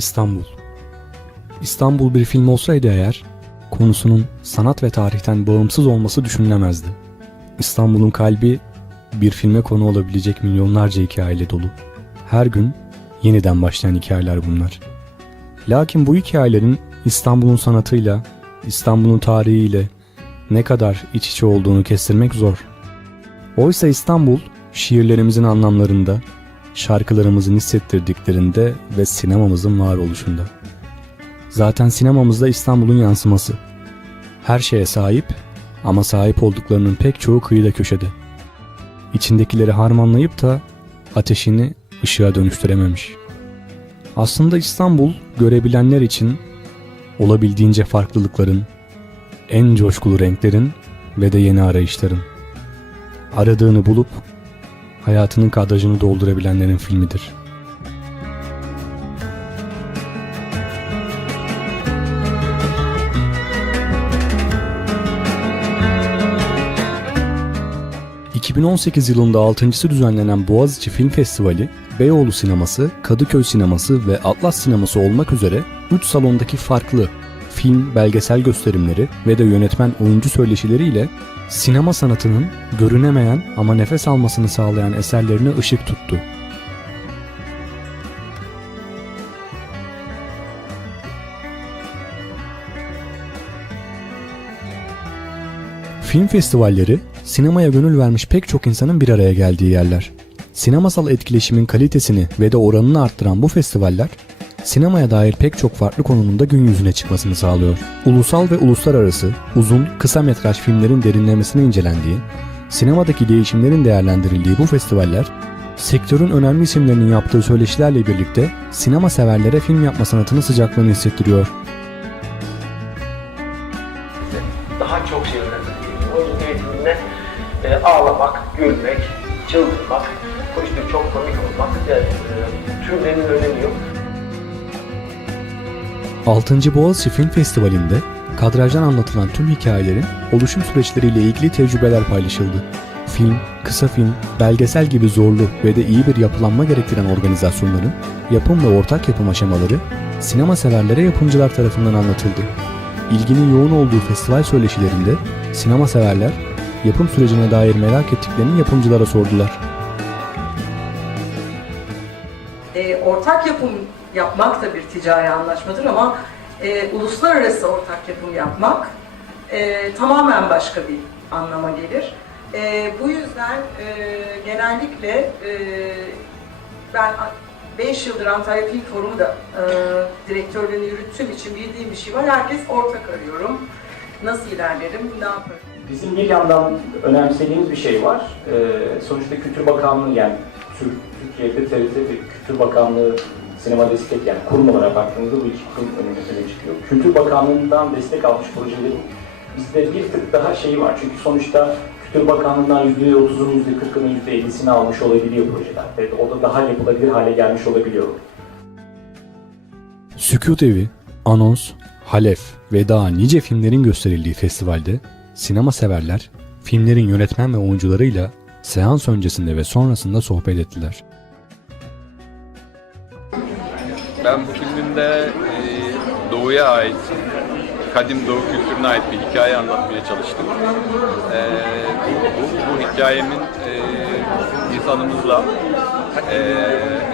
İstanbul. İstanbul bir film olsaydı eğer, konusunun sanat ve tarihten bağımsız olması düşünülemezdi. İstanbul'un kalbi bir filme konu olabilecek milyonlarca hikayeyle dolu. Her gün yeniden başlayan hikayeler bunlar. Lakin bu hikayelerin İstanbul'un sanatıyla, İstanbul'un tarihiyle ne kadar iç içe olduğunu kestirmek zor. Oysa İstanbul şiirlerimizin anlamlarında, şarkılarımızın hissettirdiklerinde ve sinemamızın varoluşunda. Zaten sinemamızda İstanbul'un yansıması. Her şeye sahip ama sahip olduklarının pek çoğu kıyıda köşede. İçindekileri harmanlayıp da ateşini ışığa dönüştürememiş. Aslında İstanbul görebilenler için olabildiğince farklılıkların, en coşkulu renklerin ve de yeni arayışların. Aradığını bulup hayatının kadrajını doldurabilenlerin filmidir. ...2018 yılında 6.sı düzenlenen Boğaziçi Film Festivali, Beyoğlu Sineması, Kadıköy Sineması ve Atlas Sineması olmak üzere 3 salondaki farklı film, belgesel gösterimleri ve de yönetmen oyuncu söyleşileriyle sinema sanatının görünemeyen ama nefes almasını sağlayan eserlerine ışık tuttu. Film festivalleri, sinemaya gönül vermiş pek çok insanın bir araya geldiği yerler. Sinemasal etkileşimin kalitesini ve de oranını arttıran bu festivaller, sinemaya dair pek çok farklı konunun da gün yüzüne çıkmasını sağlıyor. Ulusal ve uluslararası, uzun, kısa metraj filmlerin derinlemesine incelendiği, sinemadaki değişimlerin değerlendirildiği bu festivaller, sektörün önemli isimlerinin yaptığı söyleşilerle birlikte sinema severlere film yapma sanatının sıcaklığını hissettiriyor. daha çok şey gerekiyor. Oyuncu eğitiminde e, ağlamak, gülmek, çıldırmak, bu çok komik olmak, yani, e, türlerin önemi yok. 6. Boğaziçi Film Festivali'nde kadrajdan anlatılan tüm hikayelerin oluşum süreçleriyle ilgili tecrübeler paylaşıldı. Film, kısa film, belgesel gibi zorlu ve de iyi bir yapılanma gerektiren organizasyonların yapım ve ortak yapım aşamaları sinema severlere yapımcılar tarafından anlatıldı. İlginin yoğun olduğu festival söyleşilerinde sinema severler yapım sürecine dair merak ettiklerini yapımcılara sordular. E, ortak yapım yapmak da bir ticari anlaşmadır ama e, uluslararası ortak yapım yapmak e, tamamen başka bir anlama gelir. E, bu yüzden e, genellikle e, ben 5 yıldır Antalya Film Forumu da e, direktörlüğünü yürüttüğüm için bildiğim bir şey var. Herkes ortak arıyorum. Nasıl ilerlerim, ne yaparım? Bizim bir yandan önemsediğimiz bir şey var. Ee, sonuçta Kültür Bakanlığı yani Tür- Türkiye'de TRT ve Kültür Bakanlığı sinema destek yani kurum olarak baktığımızda bu iki kurum önümüze çıkıyor. Kültür Bakanlığı'ndan destek almış projelerin bizde bir tık daha şeyi var. Çünkü sonuçta Kültür Bakanlığı'ndan %30'un, %40'ının, %50'sini almış olabiliyor projeler. Evet, o da daha yapılabilir hale gelmiş olabiliyor. Sükut Evi, Anons, Halef ve daha nice filmlerin gösterildiği festivalde sinema severler filmlerin yönetmen ve oyuncularıyla seans öncesinde ve sonrasında sohbet ettiler. Ben bu filminde e, Doğu'ya ait, kadim Doğu kültürüne ait bir hikaye anlatmaya çalıştım. E, bu, bu hikayemin e, insanımızla e,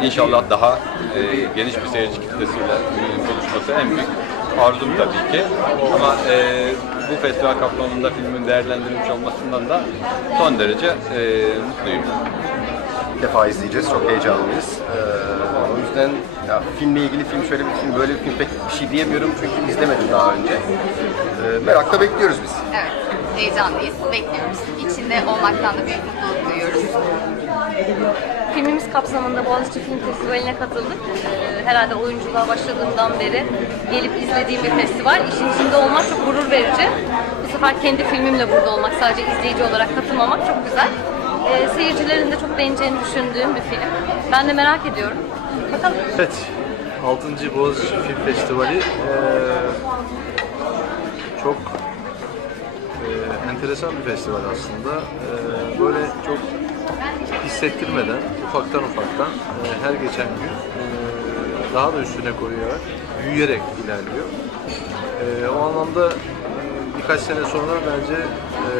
inşallah daha e, geniş bir seyirci kitlesiyle e, buluşması en büyük arzum tabii ki. Ama e, bu festival kapsamında filmin değerlendirilmiş olmasından da son derece e, mutluyum. İlk defa izleyeceğiz. Çok heyecanlıyız. Ee, o yüzden ya, filmle ilgili film şöyle bir film, böyle bir film pek bir şey diyemiyorum çünkü izlemedim daha önce. Ee, merakla bekliyoruz biz. Evet, heyecanlıyız, bekliyoruz. İçinde olmaktan da büyük mutluluk duyuyoruz. Filmimiz kapsamında Boğaziçi Film Festivali'ne katıldık. Ee, herhalde oyunculuğa başladığımdan beri gelip izlediğim bir festival. İşin içinde olmak çok gurur verici. Bu sefer kendi filmimle burada olmak, sadece izleyici olarak katılmamak çok güzel. Ee, seyircilerin de çok beğeneceğini düşündüğüm bir film. Ben de merak ediyorum. Bakalım. Evet, 6. Boğaziçi Film Festivali eee, çok eee, enteresan bir festival aslında. Eee, böyle çok hissettirmeden, ufaktan ufaktan eee, her geçen gün eee, daha da üstüne koyarak, büyüyerek ilerliyor. Ee, o anlamda e, birkaç sene sonra bence e,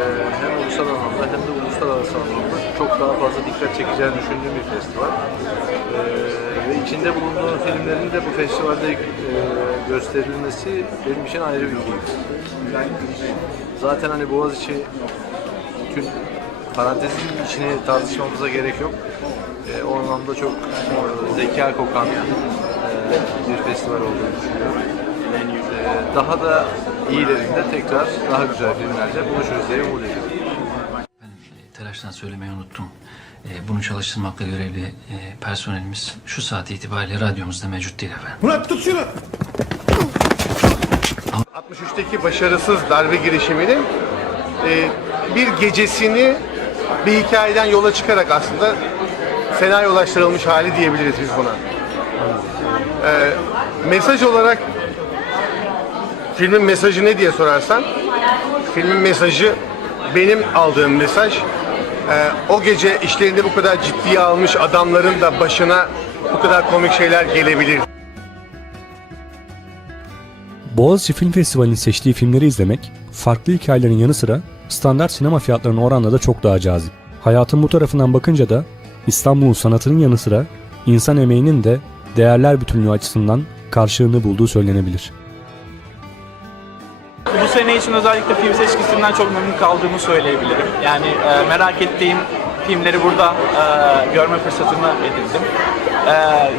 hem ulusal anlamda hem de uluslararası anlamda çok daha fazla dikkat çekeceğini düşündüğüm bir festival. Ee, ve içinde bulunduğum filmlerin de bu festivalde e, gösterilmesi benim için ayrı bir keyif. Zaten hani Boğaziçi bütün parantezin içini tartışmamıza gerek yok. E, o anlamda çok e, zeka kokan e, bir festival olduğunu düşünüyorum. E, daha da iyilerinde tekrar daha güzel filmlerle buluşuruz diye umut ediyorum. Ben e, telaştan söylemeyi unuttum. E, Bunu çalıştırmakla görevli e, personelimiz şu saat itibariyle radyomuzda mevcut değil efendim. 63'teki başarısız darbe girişiminin bir gecesini bir hikayeden yola çıkarak aslında senaryolaştırılmış hali diyebiliriz biz buna. Mesaj olarak filmin mesajı ne diye sorarsan filmin mesajı benim aldığım mesaj e, o gece işlerinde bu kadar ciddiye almış adamların da başına bu kadar komik şeyler gelebilir Boğaziçi Film Festivali'nin seçtiği filmleri izlemek, farklı hikayelerin yanı sıra standart sinema fiyatlarına oranla da çok daha cazip. Hayatın bu tarafından bakınca da İstanbul'un sanatının yanı sıra insan emeğinin de değerler bütünlüğü açısından karşılığını bulduğu söylenebilir. Sene için özellikle film seçkisinden çok memnun kaldığımı söyleyebilirim. Yani e, merak ettiğim filmleri burada e, görme fırsatını edindim. E,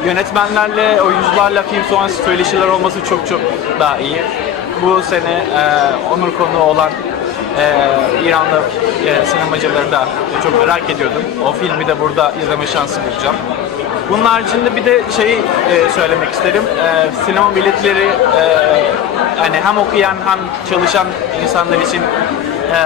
yönetmenlerle, oyuncularla film sonrası söyleşiler olması çok çok daha iyi. Bu sene e, onur konuğu olan e, İranlı e, sinemacıları da çok merak ediyordum. O filmi de burada izleme şansı bulacağım. Bunun haricinde bir de şey e, söylemek isterim. E, sinema biletleri e, hani hem okuyan hem çalışan insanlar için e,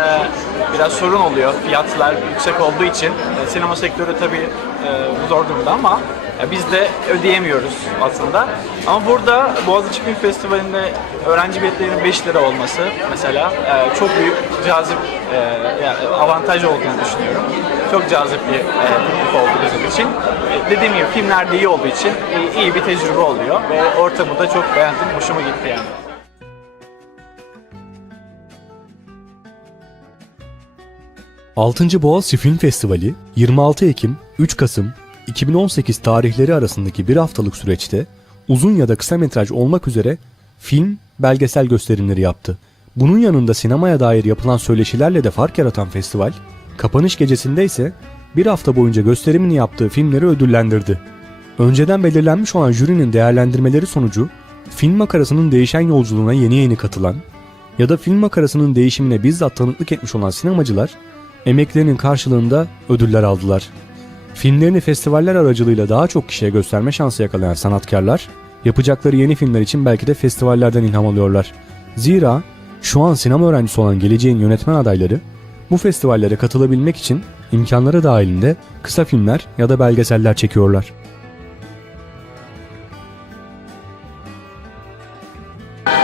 biraz sorun oluyor. Fiyatlar yüksek olduğu için. E, sinema sektörü tabii e, zor durumda ama e, biz de ödeyemiyoruz aslında. Ama burada Boğaziçi Film Festivali'nde öğrenci biletlerinin 5 lira olması mesela e, çok büyük cazip e, yani avantaj olduğunu düşünüyorum. Çok cazip bir e, teklif oldu bizim için. E, dediğim gibi filmler de iyi olduğu için e, iyi bir tecrübe oluyor ve ortamı da çok beğendim. Hoşuma gitti yani. Altıncı Boğaziçi Film Festivali 26 Ekim 3 Kasım 2018 tarihleri arasındaki bir haftalık süreçte uzun ya da kısa metraj olmak üzere film, belgesel gösterimleri yaptı. Bunun yanında sinemaya dair yapılan söyleşilerle de fark yaratan festival, kapanış gecesinde ise bir hafta boyunca gösterimini yaptığı filmleri ödüllendirdi. Önceden belirlenmiş olan jürinin değerlendirmeleri sonucu film makarasının değişen yolculuğuna yeni yeni katılan ya da film makarasının değişimine bizzat tanıklık etmiş olan sinemacılar emeklerinin karşılığında ödüller aldılar. Filmlerini festivaller aracılığıyla daha çok kişiye gösterme şansı yakalayan sanatkarlar, yapacakları yeni filmler için belki de festivallerden ilham alıyorlar. Zira şu an sinema öğrencisi olan geleceğin yönetmen adayları bu festivallere katılabilmek için imkanları dahilinde kısa filmler ya da belgeseller çekiyorlar.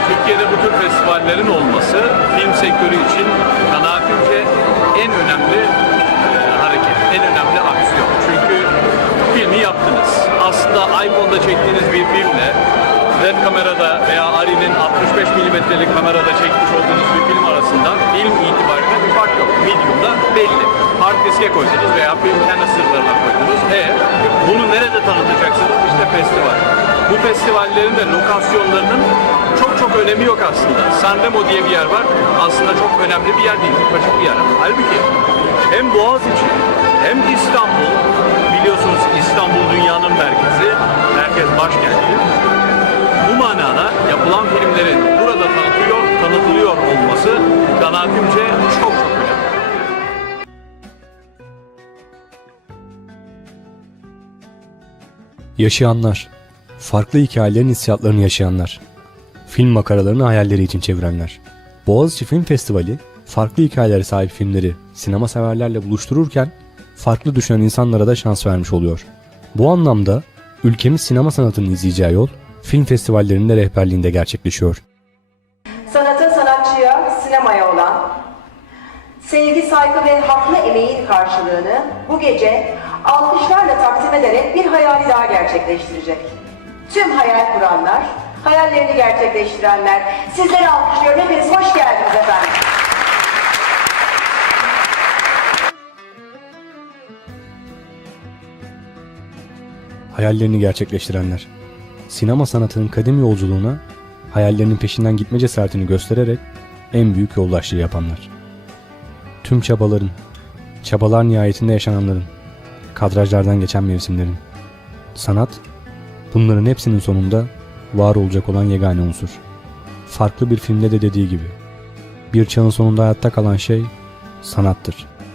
Türkiye'de bu tür festivallerin olması film sektörü için kanaatimce en önemli e, hareket, en önemli aksiyon. Çünkü filmi yaptınız. Aslında iPhone'da çektiğiniz bir filmle red kamerada veya Ari'nin 65 milimetrelik kamerada çekmiş olduğunuz bir film arasında film itibariyle bir fark yok. Medium'da belli. Hard diske koydunuz veya film kendi sırlarına koydunuz. E bunu nerede tanıtacaksınız? İşte festival. Bu festivallerin de lokasyonlarının çok çok önemi yok aslında. Sanremo diye bir yer var. Aslında çok önemli bir yer değil. Ufacık bir yer. Halbuki hem Boğaziçi hem İstanbul biliyorsunuz İstanbul dünyanın merkezi, merkez başkenti. Bu manada yapılan filmlerin burada tanıtılıyor, tanıtılıyor olması kanaatimce çok çok önemli. Yaşayanlar, farklı hikayelerin hissiyatlarını yaşayanlar, film makaralarını hayalleri için çevirenler. Boğaziçi Film Festivali, farklı hikayelere sahip filmleri sinema severlerle buluştururken, farklı düşünen insanlara da şans vermiş oluyor. Bu anlamda ülkemiz sinema sanatının izleyeceği yol, film festivallerinde rehberliğinde gerçekleşiyor. Sanatın sanatçıya, sinemaya olan sevgi, saygı ve haklı emeğin karşılığını bu gece alkışlarla takdim ederek bir hayali daha gerçekleştirecek. tüm hayal kuranlar, hayallerini gerçekleştirenler. Sizleri alkışlıyorum. Hepiniz hoş geldiniz efendim. Hayallerini gerçekleştirenler. Sinema sanatının kadim yolculuğuna hayallerinin peşinden gitme cesaretini göstererek en büyük yoldaşlığı yapanlar. Tüm çabaların, çabalar nihayetinde yaşananların, kadrajlardan geçen mevsimlerin. Sanat, bunların hepsinin sonunda var olacak olan yegane unsur. Farklı bir filmde de dediği gibi, bir çağın sonunda hayatta kalan şey sanattır.